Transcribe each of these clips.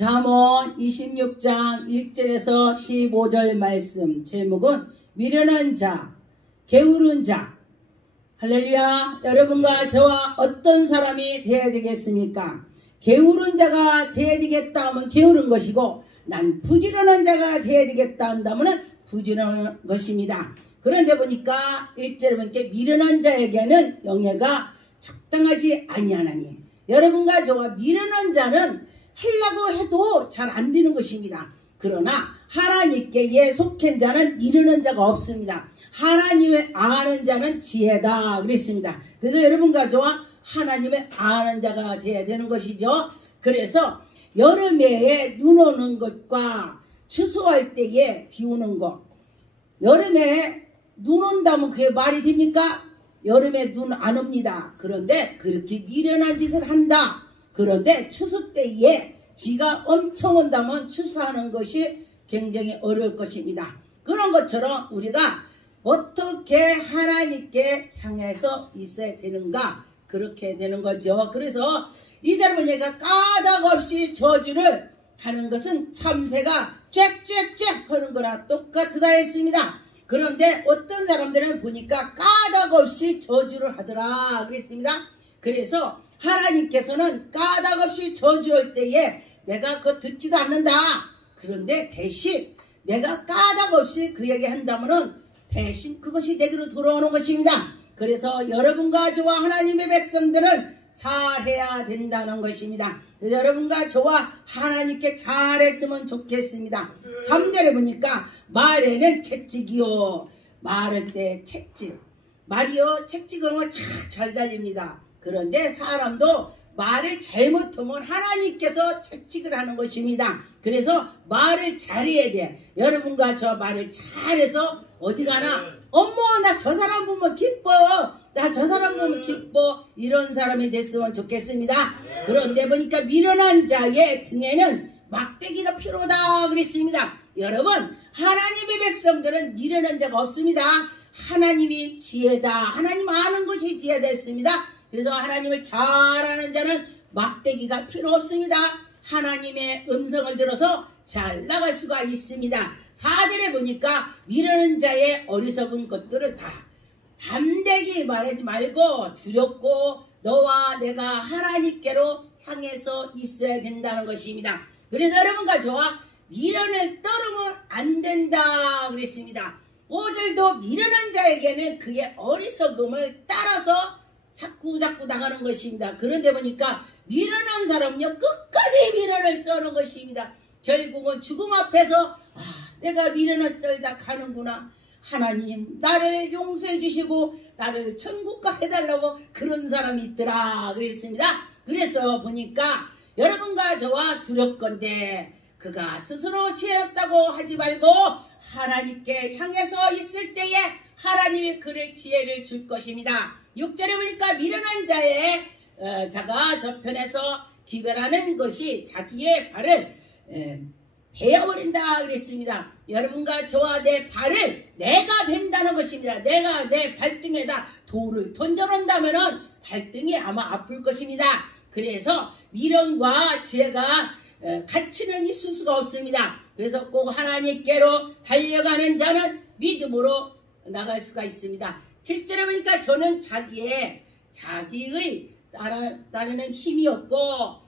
잠언 26장 1절에서 15절 말씀 제목은 미련한 자, 게으른 자. 할렐루야. 여러분과 저와 어떤 사람이 되어야 되겠습니까? 게으른 자가 되어야 되겠다 하면 게으른 것이고, 난 부지런한 자가 되어야 되겠다 한다면 부지런한 것입니다. 그런데 보니까 1절에 보니까 미련한 자에게는 영예가 적당하지 아니하나니, 여러분과 저와 미련한 자는 하려고 해도 잘 안 되는 것입니다. 그러나 하나님께 속한 자는 미련한 자가 없습니다. 하나님을 아는 자는 지혜다 그랬습니다. 그래서 여러분과 저와 하나님을 아는 자가 되어야 되는 것이죠. 그래서 여름에 눈 오는 것과 추수할 때에 비 오는 것, 여름에 눈 온다면 그게 말이 됩니까? 여름에 눈 안 옵니다. 그런데 그렇게 미련한 짓을 한다. 그런데 추수 때에 비가 엄청 온다면 추수하는 것이 굉장히 어려울 것입니다. 그런 것처럼 우리가 어떻게 하나님께 향해서 있어야 되는가, 그렇게 되는 거죠. 그래서 이 절 보니까 까닭없이 저주를 하는 것은 참새가 짹짹짹 하는 거랑 똑같다 했습니다. 그런데 어떤 사람들은 보니까 까닭없이 저주를 하더라 그랬습니다. 그래서 하나님께서는 까닭없이 저주할 때에 내가 그거 듣지도 않는다. 그런데 대신 내가 까닭없이 그 얘기 한다면은 대신 그것이 내게로 돌아오는 것입니다. 그래서 여러분과 저와 하나님의 백성들은 잘해야 된다는 것입니다. 여러분과 저와 하나님께 잘했으면 좋겠습니다. 3절에 보니까 말에는 채찍이요. 말할 때 채찍. 말이요, 채찍은 잘 달립니다. 그런데 사람도 말을 잘못하면 하나님께서 채찍을 하는 것입니다. 그래서 말을 잘해야 돼. 여러분과 저 말을 잘해서 어디 가나 어머 나 저 사람 보면 기뻐, 나 저 사람 보면 기뻐, 이런 사람이 됐으면 좋겠습니다. 그런데 보니까 미련한 자의 등에는 막대기가 필요하다 그랬습니다. 여러분, 하나님의 백성들은 미련한 자가 없습니다. 하나님이 지혜다, 하나님 아는 것이 지혜다 했습니다. 그래서 하나님을 잘 아는 자는 막대기가 필요 없습니다. 하나님의 음성을 들어서 잘 나갈 수가 있습니다. 4절에 보니까 미련한 자의 어리석은 것들을 다 담대히 말하지 말고 두렵고 너와 내가 하나님께로 향해서 있어야 된다는 것입니다. 그래서 여러분과 저와 미련을 떨으면 안 된다 그랬습니다. 5절도 미련한 자에게는 그의 어리석음을 따라서 자꾸 나가는 것입니다. 그런데 보니까 미련한 사람은요, 끝까지 미련을 떠는 것입니다. 결국은 죽음 앞에서 내가 미련을 떨다 가는구나. 하나님 나를 용서해 주시고 나를 천국가 해달라고 그런 사람이 있더라 그랬습니다. 그래서 보니까 여러분과 저와 두렵건대 그가 스스로 지혜롭다고 하지 말고 하나님께 향해서 있을 때에 하나님이 그를 지혜를 줄 것입니다. 6절에 보니까 미련한 자의 자가 저편에서 기별하는 것이 자기의 발을 베어버린다 그랬습니다. 여러분과 저와 내 발을 내가 벤다는 것입니다. 내가 내 발등에다 돌을 던져놓는다면 발등이 아마 아플 것입니다. 그래서 미련과 지혜가 같이는 있을 수가 없습니다. 그래서 꼭 하나님께로 달려가는 자는 믿음으로 나갈 수가 있습니다. 7절에 보니까 저는 자기의 따르는 힘이 없고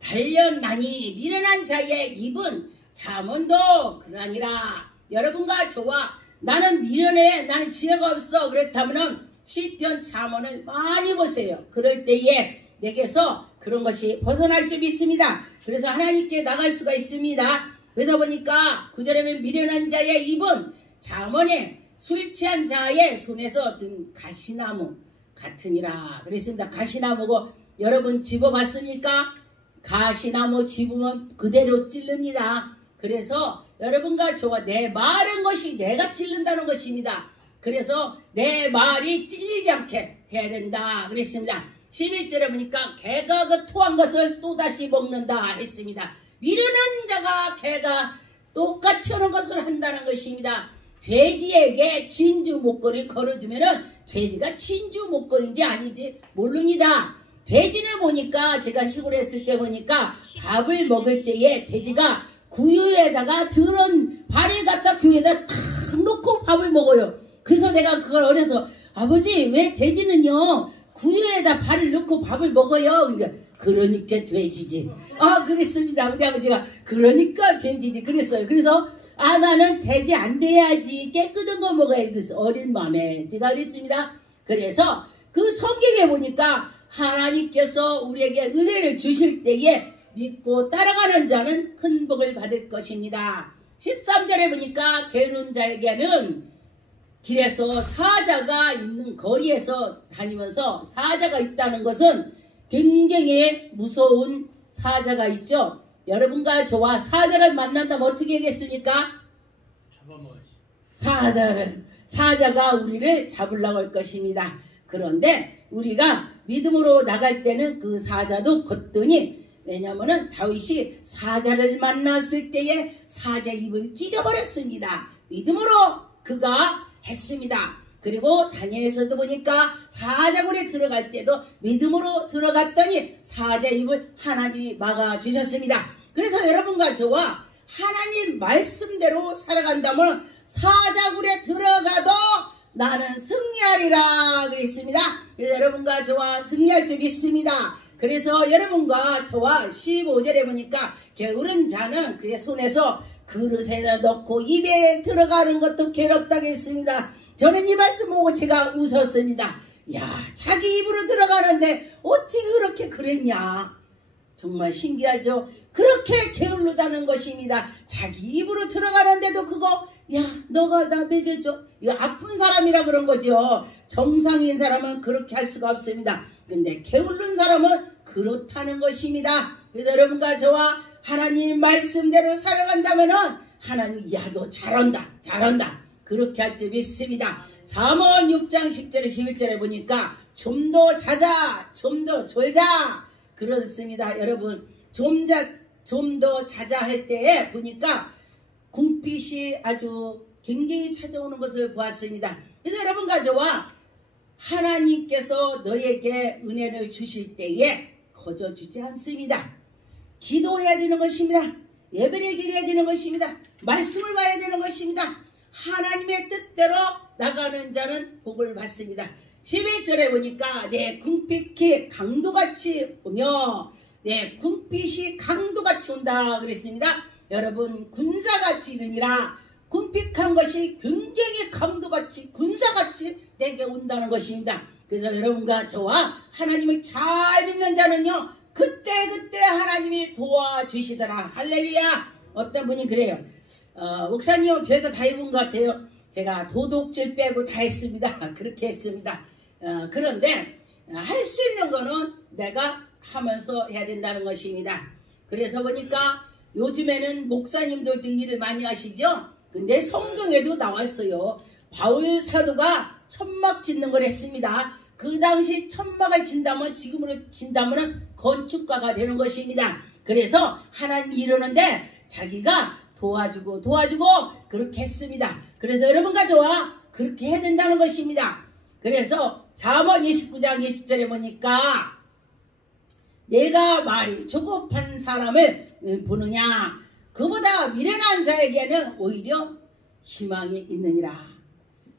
달렸나니 미련한 자의 입은 잠언도 그러하니라. 여러분과 저와 나는 미련해, 나는 지혜가 없어 그렇다면 시편 잠언을 많이 보세요. 그럴 때에 내게서 그런 것이 벗어날 줄 믿습니다. 그래서 하나님께 나갈 수가 있습니다. 그래서 보니까 9절에 보면 미련한 자의 입은 잠언에 술 취한 자의 손에서 얻은 가시나무 같으니라 그랬습니다. 가시나무고 여러분 집어봤습니까? 가시나무 집으면 그대로 찌릅니다. 그래서 여러분과 저와 내 말은 것이 내가 찌른다는 것입니다. 그래서 내 말이 찔리지 않게 해야 된다 그랬습니다. 11절에 보니까 개가 그 토한 것을 또다시 먹는다 했습니다. 미련한 자가 개가 똑같이 하는 것을 한다는 것입니다. 돼지에게 진주 목걸이를 걸어주면은 돼지가 진주 목걸이인지 아닌지 모릅니다. 돼지는 보니까 제가 시골에 있을 때 보니까 밥을 먹을 때에 돼지가 구유에다가 들은 발을 갖다 구유에다 탁 놓고 밥을 먹어요. 그래서 내가 그걸 어려서 아버지 왜 돼지는요 구유에다 발을 넣고 밥을 먹어요. 그러니까 돼지지. 그랬습니다. 우리 아버지가 그러니까 돼지지 그랬어요. 그래서 나는 돼지 안 돼야지 깨끗한 거 먹어야지. 그래서 어린 마음에 제가 그랬습니다. 그래서 그 성경에 보니까 하나님께서 우리에게 은혜를 주실 때에 믿고 따라가는 자는 큰 복을 받을 것입니다. 13절에 보니까 게으른 자에게는 길에서 사자가 있는 거리에서 다니면서 사자가 있다는 것은 굉장히 무서운 사자가 있죠. 여러분과 저와 사자를 만난다면 어떻게 하겠습니까? 잡아먹어야지. 사자가 우리를 잡으려고 할 것입니다. 그런데 우리가 믿음으로 나갈 때는 그 사자도 걷더니 왜냐하면 다윗이 사자를 만났을 때에 사자 입을 찢어버렸습니다. 믿음으로 그가 했습니다. 그리고 다니엘서도 보니까 사자굴에 들어갈 때도 믿음으로 들어갔더니 사자 입을 하나님이 막아주셨습니다. 그래서 여러분과 저와 하나님 말씀대로 살아간다면 사자굴에 들어가도 나는 승리하리라 그랬습니다. 그래서 여러분과 저와 승리할 줄 믿습니다. 그래서 여러분과 저와 15절에 보니까 게으른 자는 그의 손에서 그릇에다 넣고 입에 들어가는 것도 괴롭다고 했습니다. 저는 이 말씀 보고 제가 웃었습니다. 야, 자기 입으로 들어가는데 어떻게 그렇게 그랬냐. 정말 신기하죠. 그렇게 게을르다는 것입니다. 자기 입으로 들어가는데도 그거 야 너가 나 먹여줘. 이거 아픈 사람이라 그런 거죠. 정상인 사람은 그렇게 할 수가 없습니다. 근데 게으른 사람은 그렇다는 것입니다. 그래서 여러분과 저와 하나님 말씀대로 살아간다면은 하나님 야 너 잘한다 그렇게 할 줄 믿습니다. 잠언 6장 10절에 11절에 보니까 좀 더 자자 좀 더 졸자 그렇습니다. 여러분 좀 더 자자 할 때에 보니까 궁핍이 아주 굉장히 찾아오는 것을 보았습니다. 그래서 여러분과 저와 하나님께서 너에게 은혜를 주실 때에 거저주지 않습니다. 기도해야 되는 것입니다. 예배를 드려야 되는 것입니다. 말씀을 봐야 되는 것입니다. 하나님의 뜻대로 나가는 자는 복을 받습니다. 11절에 보니까 내 궁핍이 강도같이 오며 내 궁핍이 강도같이 온다 그랬습니다. 여러분 군사같이 이르니라. 궁핍한 것이 굉장히 강도같이 군사같이 내게 온다는 것입니다. 그래서 여러분과 저와 하나님을 잘 믿는 자는요 그때 하나님이 도와주시더라. 할렐루야. 어떤 분이 그래요. 목사님 별거 다 해본 것 같아요. 제가 도둑질 빼고 다 했습니다. 그렇게 했습니다. 그런데 할 수 있는 거는 내가 하면서 해야 된다는 것입니다. 그래서 보니까 요즘에는 목사님들도 일을 많이 하시죠. 근데 성경에도 나왔어요. 바울 사도가 천막 짓는 걸 했습니다. 그 당시 천막을 진다면 지금으로 진다면 건축가가 되는 것입니다. 그래서 하나님이 이러는데 자기가 도와주고 그렇게 했습니다. 그래서 여러분과 저와 그렇게 해야 된다는 것입니다. 그래서 잠언 29장 20절에 보니까 내가 말이 조급한 사람을 보느냐 그보다 미련한 자에게는 오히려 희망이 있느니라.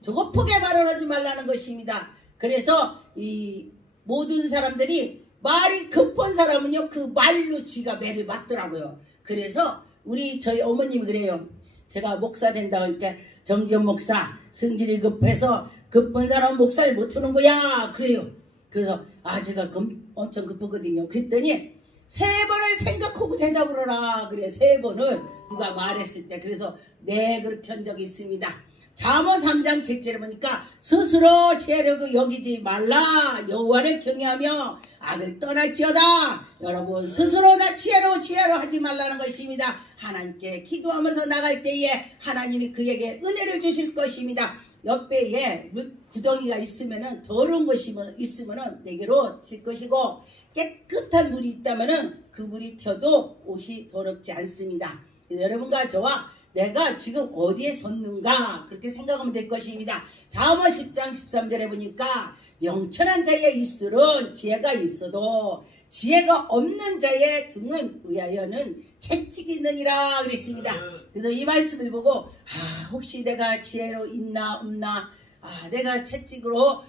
조급하게 발언하지 말라는 것입니다. 그래서 이 모든 사람들이 말이 급한 사람은요 그 말로 지가 매를 맞더라고요. 그래서 저희 어머님이 그래요. 제가 목사 된다고 하니까 정지현 목사 성질이 급해서 급한 사람은 목사를 못하는 거야 그래요. 그래서 제가 엄청 급하거든요. 그랬더니 3번을 생각하고 대답을 하라 그래. 3번을 누가 말했을 때. 그래서 네 그렇게 한 적이 있습니다. 잠언 3장 7절에 보니까 스스로 지혜를 여기지 말라. 여호와를 경외하며 악을 떠날지어다. 여러분 스스로 다 지혜로 하지 말라는 것입니다. 하나님께 기도하면서 나갈 때에 하나님이 그에게 은혜를 주실 것입니다. 옆에에 구덩이가 있으면은 더러운 것이 있으면은 내게로 칠 것이고 깨끗한 물이 있다면은 그 물이 튀어도 옷이 더럽지 않습니다. 그래서 여러분과 저와 내가 지금 어디에 섰는가 그렇게 생각하면 될 것입니다. 잠언 10장 13절에 보니까 명철한 자의 입술은 지혜가 있어도 지혜가 없는 자의 등은 의하여는 채찍이 있느니라 그랬습니다. 그래서 이 말씀을 보고 혹시 내가 지혜로 있나 없나 내가 채찍으로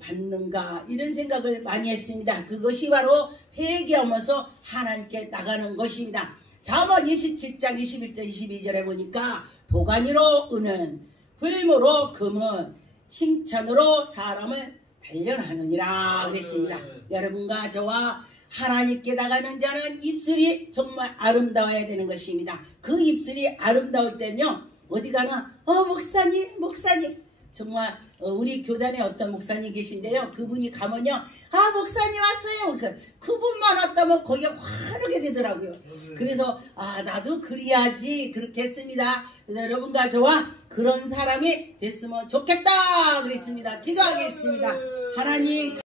받는가 이런 생각을 많이 했습니다. 그것이 바로 회개하면서 하나님께 나가는 것입니다. 잠언 27장 21절 22절에 보니까 도가니로 은은 풀무로 금은 칭찬으로 사람을 단련하느니라 그랬습니다. 여러분과 저와 하나님께 나가는 자는 입술이 정말 아름다워야 되는 것입니다. 그 입술이 아름다울 때는요 어디 가나 목사님 정말 우리 교단에 어떤 목사님 계신데요. 그분이 가면요 목사님 왔어요. 목사님. 그분만 왔다면 거기가 환하게 되더라고요. 그래서 나도 그래야지 그렇게 했습니다. 그래서 여러분과 저와 그런 사람이 됐으면 좋겠다 그랬습니다. 기도하겠습니다. 하나님